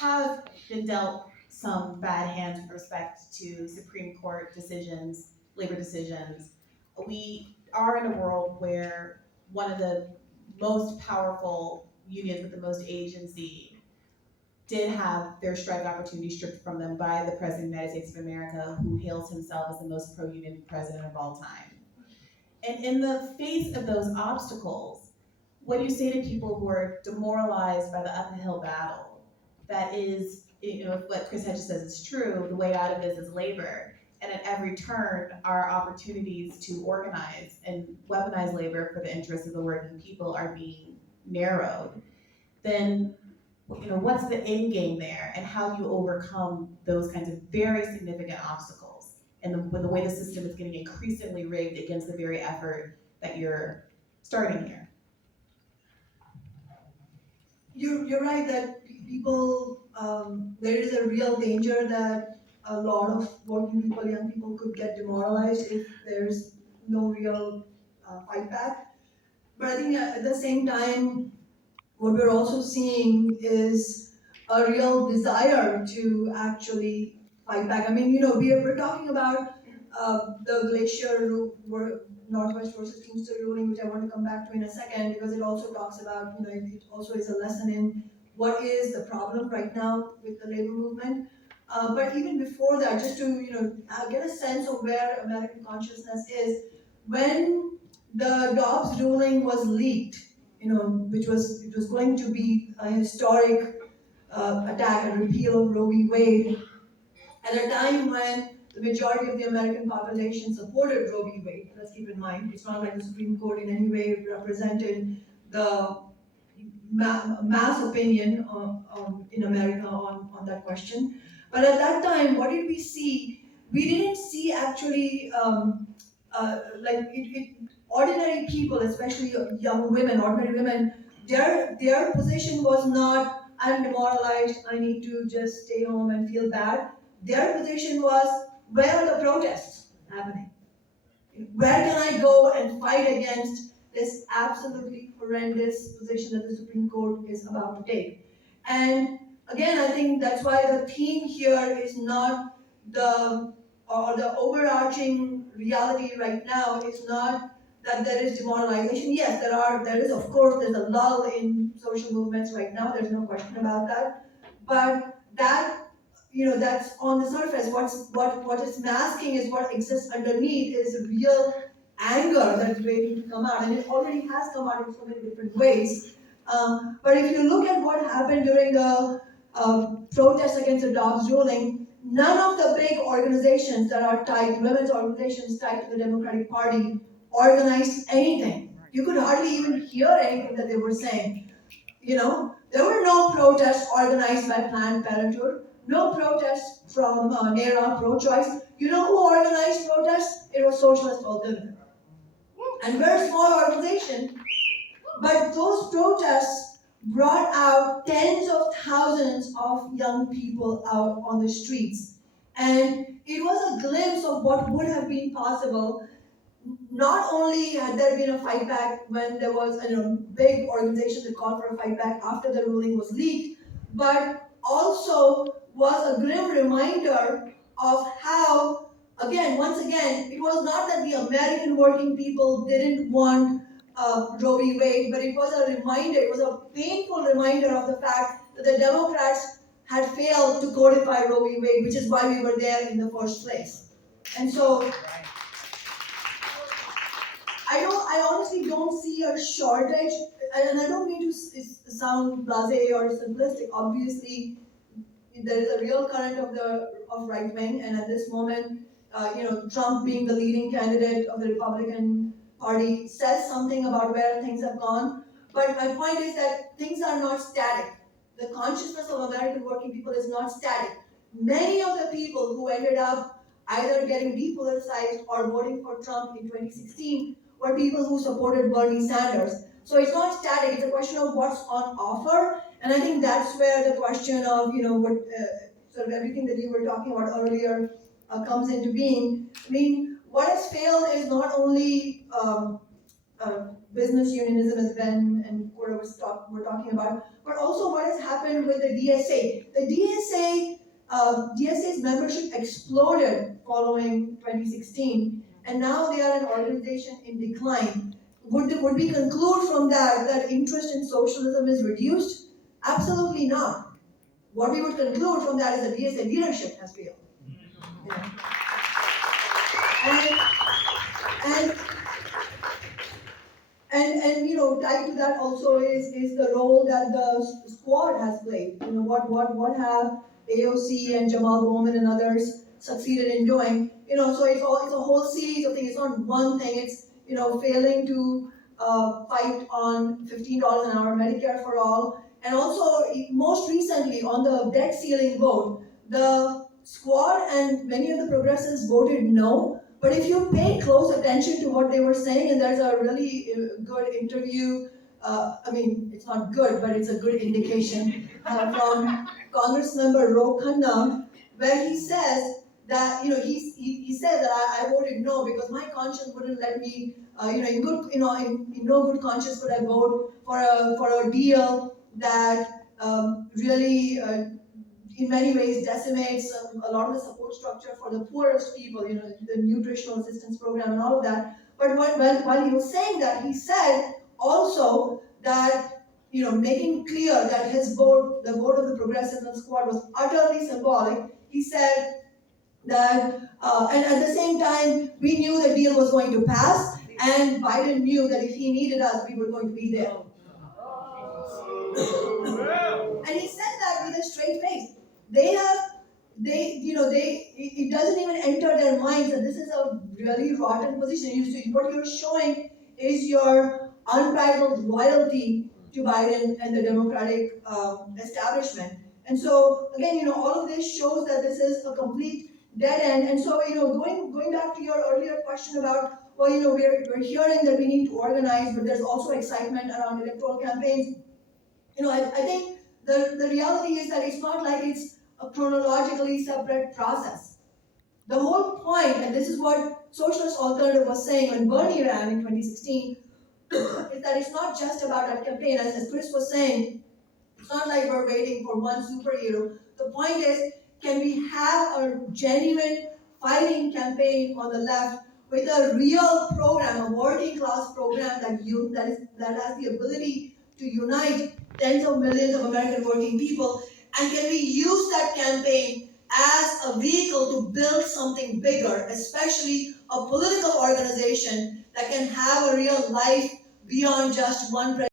have been dealt some bad hands with respect to Supreme Court decisions, labor decisions. We are in a world where one of the most powerful unions with the most agency did have their strike opportunity stripped from them by the President of the United States of America, who hails himself as the most pro-union president of all time. And in the face of those obstacles, what do you say to people who are demoralized by the uphill battle? That is, what Chris Hedges says is true, the way out of this is labor. And at every turn, our opportunities to organize and weaponize labor for the interests of the working people are being narrowed. Then, what's the end game there, and how do you overcome those kinds of very significant obstacles? And the way the system is getting increasingly rigged against the very effort that you're starting here. You're right that people, there is a real danger that a lot of working people, young people could get demoralized if there's no real fight back. But I think at the same time, what we're also seeing is a real desire to actually fight back. I mean, we're talking about the glacier Northwest versus Teamster ruling, which I want to come back to in a second, because it also talks about, it also is a lesson in what is the problem right now with the labor movement. But even before that, just to get a sense of where American consciousness is, when the Dobbs ruling was leaked, it was going to be a historic attack, a repeal of Roe v. Wade, at a time when the majority of the American population supported Roe v. Wade. Let's keep in mind, it's not like the Supreme Court in any way represented the mass opinion in America on that question. But at that time, what did we see? We didn't see actually ordinary people, especially young women, ordinary women, their position was not, I'm demoralized, I need to just stay home and feel bad. Their position was, where are the protests happening? Where can I go and fight against this absolutely horrendous position that the Supreme Court is about to take? And again, I think that's why the theme here is not the overarching reality right now is not that there is demoralization. Yes, there is, of course, there's a lull in social movements right now, there's no question about that. But that, that's on the surface. What it's masking is what exists underneath is real anger that's waiting to come out, and it already has come out in so many different ways. But if you look at what happened during the protests against the Dobbs ruling, none of the big organizations that are tied, women's organizations tied to the Democratic Party, organized anything. You could hardly even hear anything that they were saying. There were no protests organized by Planned Parenthood, no protests from NARA, pro-choice. You know who organized protests? It was Socialist Alternative. And we're a small organization, but those protests brought out tens of thousands of young people out on the streets. And it was a glimpse of what would have been possible. Not only had there been a fight back when there was a big organization that called for a fight back after the ruling was leaked, but also was a grim reminder of how, once again, it was not that the American working people didn't want Roe v. Wade, but it was a reminder, it was a painful reminder of the fact that the Democrats had failed to codify Roe v. Wade, which is why we were there in the first place. And so, I honestly don't see a shortage, and I don't mean to sound blasé or simplistic. Obviously, there is a real current of right wing, and at this moment, Trump being the leading candidate of the Republican Party says something about where things have gone. But my point is that things are not static. The consciousness of American working people is not static. Many of the people who ended up either getting depoliticized or voting for Trump in 2016 were people who supported Bernie Sanders. So it's not static, it's a question of what's on offer. And I think that's where the question of, what sort of everything that you were talking about earlier comes into being. I mean, what has failed is not only business unionism, as Ben and Cora were talking about, but also what has happened with the DSA. The DSA's membership exploded following 2016, and now they are an organization in decline. Would we conclude from that interest in socialism is reduced? Absolutely not. What we would conclude from that is the DSA leadership has failed. Yeah. And tied to that also is the role that the squad has played. What have AOC and Jamal Bowman and others succeeded in doing? So it's a whole series of things. It's not one thing. It's failing to fight on $15 an hour Medicare for all, and also most recently on the debt ceiling vote, the squad and many of the progressives voted no. But if you pay close attention to what they were saying, and there's a really good interview, it's not good, but it's a good indication from Congress member Ro Khanna, where he says that, he said that I voted no because my conscience wouldn't let me, in no good conscience could I vote for a deal that really in many ways decimates a lot of the support structure for the poorest people, the nutritional assistance program and all of that. But while he was saying that, he said also that, making clear that his vote, the vote of the Progressive Squad, was utterly symbolic. He said that, and at the same time, we knew the deal was going to pass, and Biden knew that if he needed us, we were going to be there. And he said that with a straight face. It doesn't even enter their minds that this is a really rotten position. What you're showing is your unbridled loyalty to Biden and the Democratic establishment. And so, again, all of this shows that this is a complete dead end. And so, going back to your earlier question about, well, we're hearing that we need to organize, but there's also excitement around electoral campaigns. I think the reality is that it's not like it's a chronologically separate process. The whole point, and this is what Socialist Alternative was saying when Bernie ran in 2016, is that it's not just about that campaign. As Chris was saying, it's not like we're waiting for one superhero. The point is, can we have a genuine fighting campaign on the left with a real program, a working class program that has the ability to unite tens of millions of American working people, and can we use that campaign as a vehicle to build something bigger, especially a political organization that can have a real life beyond just one president.